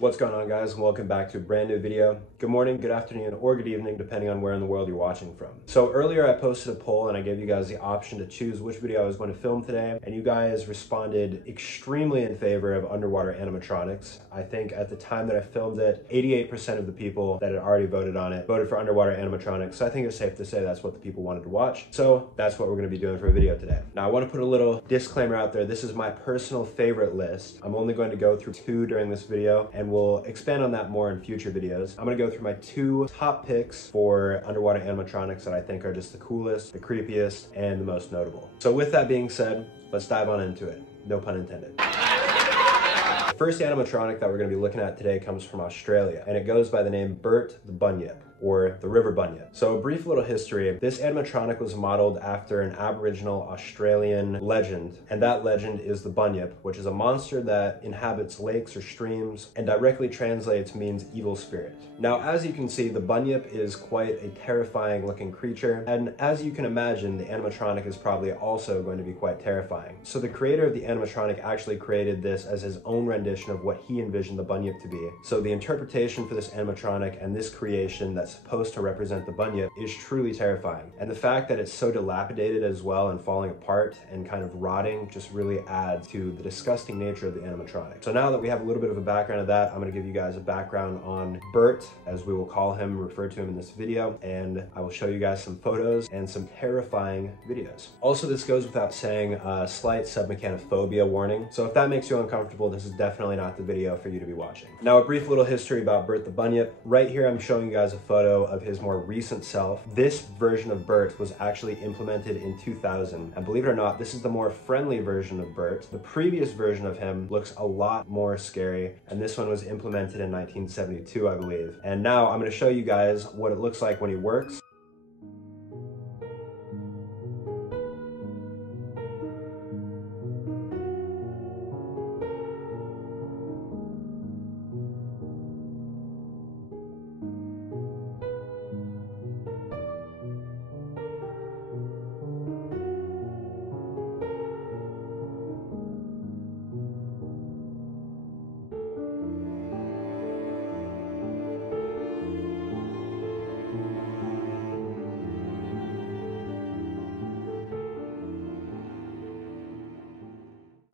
What's going on, guys, and welcome back to a brand new video. Good morning, good afternoon, or good evening, depending on where in the world you're watching from. So earlier I posted a poll and I gave you guys the option to choose which video I was going to film today, and you guys responded extremely in favor of underwater animatronics. I think at the time that I filmed it, 88% of the people that had already voted on it voted for underwater animatronics, so I think it's safe to say that's what the people wanted to watch. So that's what we're going to be doing for a video today. Now I want to put a little disclaimer out there. This is my personal favorite list. I'm only going to go through 2 during this video, and we'll expand on that more in future videos. I'm gonna go through my 2 top picks for underwater animatronics that I think are just the coolest, the creepiest, and the most notable. So with that being said, let's dive on into it. No pun intended. The first animatronic that we're gonna be looking at today comes from Australia, and it goes by the name Bert the Bunyip, or the river bunyip. So a brief little history. This animatronic was modeled after an Aboriginal Australian legend, and that legend is the bunyip, which is a monster that inhabits lakes or streams and directly translates means evil spirit. Now, as you can see, the bunyip is quite a terrifying looking creature, and as you can imagine, the animatronic is probably also going to be quite terrifying. So the creator of the animatronic actually created this as his own rendition of what he envisioned the bunyip to be. So the interpretation for this animatronic and this creation that's supposed to represent the bunyip is truly terrifying. And the fact that it's so dilapidated as well and falling apart and kind of rotting just really adds to the disgusting nature of the animatronic. So now that we have a little bit of a background of that, I'm going to give you guys a background on Bert, as we will call him, refer to him in this video, and I will show you guys some photos and some terrifying videos. Also, this goes without saying, a slight submechanophobia warning. So if that makes you uncomfortable, this is definitely not the video for you to be watching. Now, a brief little history about Bert the Bunyip. Right here, I'm showing you guys a photo of his more recent self. This version of Bert was actually implemented in 2000, and believe it or not, this is the more friendly version of Bert. The previous version of him looks a lot more scary, and this one was implemented in 1972, I believe. And now I'm going to show you guys what it looks like when he works.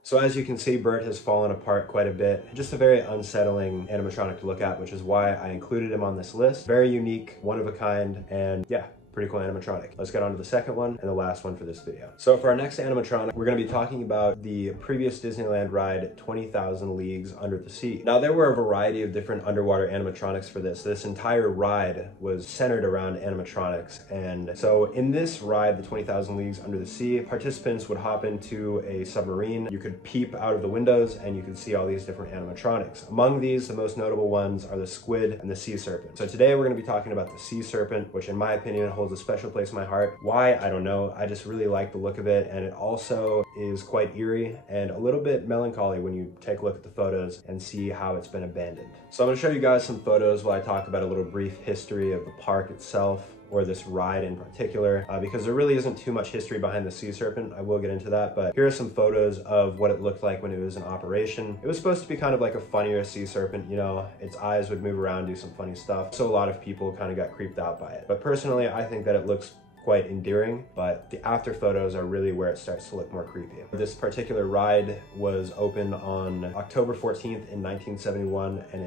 So as you can see, Bert has fallen apart quite a bit. Just a very unsettling animatronic to look at, which is why I included him on this list. Very unique, one of a kind, and yeah, pretty cool animatronic. Let's get on to the second one and the last one for this video. So for our next animatronic, we're going to be talking about the previous Disneyland ride, 20,000 Leagues Under the Sea. Now, there were a variety of different underwater animatronics for this. This entire ride was centered around animatronics. And so in this ride, the 20,000 Leagues Under the Sea, participants would hop into a submarine. You could peep out of the windows and you could see all these different animatronics. Among these, the most notable ones are the squid and the sea serpent. So today we're going to be talking about the sea serpent, which in my opinion holds a special place in my heart. Why? I don't know. I just really like the look of it, and it also is quite eerie and a little bit melancholy when you take a look at the photos and see how it's been abandoned. So I'm going to show you guys some photos while I talk about a little brief history of the park itself, or this ride in particular, because there really isn't too much history behind the sea serpent. I will get into that, but here are some photos of what it looked like when it was in operation. It was supposed to be kind of like a funnier sea serpent, you know, its eyes would move around, do some funny stuff. So a lot of people kind of got creeped out by it. But personally, I think that it looks quite endearing, but the after photos are really where it starts to look more creepy. This particular ride was opened on October 14th in 1971, and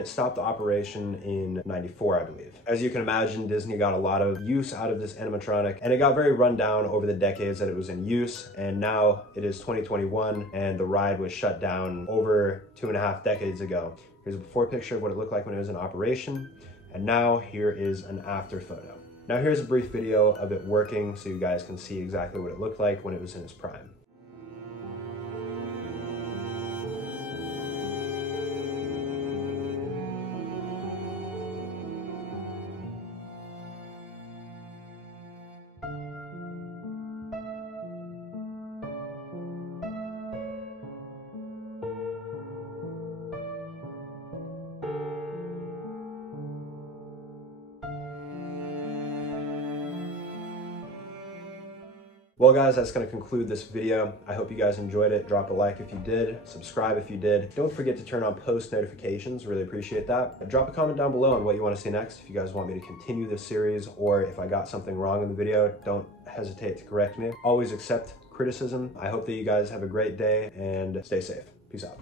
it stopped operation in 94, I believe. As you can imagine, Disney got a lot of use out of this animatronic, and it got very run down over the decades that it was in use, and now it is 2021, and the ride was shut down over 2.5 decades ago. Here's a before picture of what it looked like when it was in operation, and now here is an after photo. Now here's a brief video of it working so you guys can see exactly what it looked like when it was in its prime. Well guys, that's gonna conclude this video. I hope you guys enjoyed it. Drop a like if you did, subscribe if you did. Don't forget to turn on post notifications, really appreciate that. Drop a comment down below on what you wanna see next. If you guys want me to continue this series, or if I got something wrong in the video, don't hesitate to correct me. Always accept criticism. I hope that you guys have a great day and stay safe. Peace out.